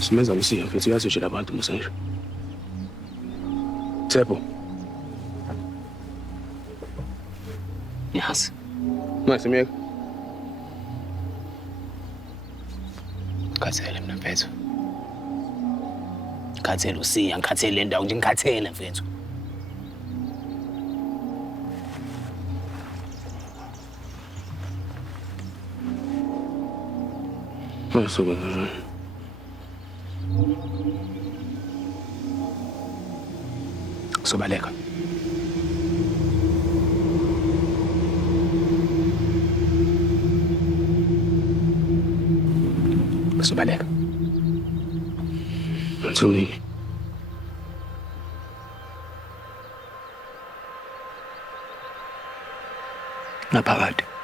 什么人是养肥猪要求去来帮你怎么生日这不你好是那什么？呀开车能不能飞走开车路是一样开车连到已经开车也能飞出。为什么？呢 Kusubaleka. Kusubaleka. Nzuri. Na paradi.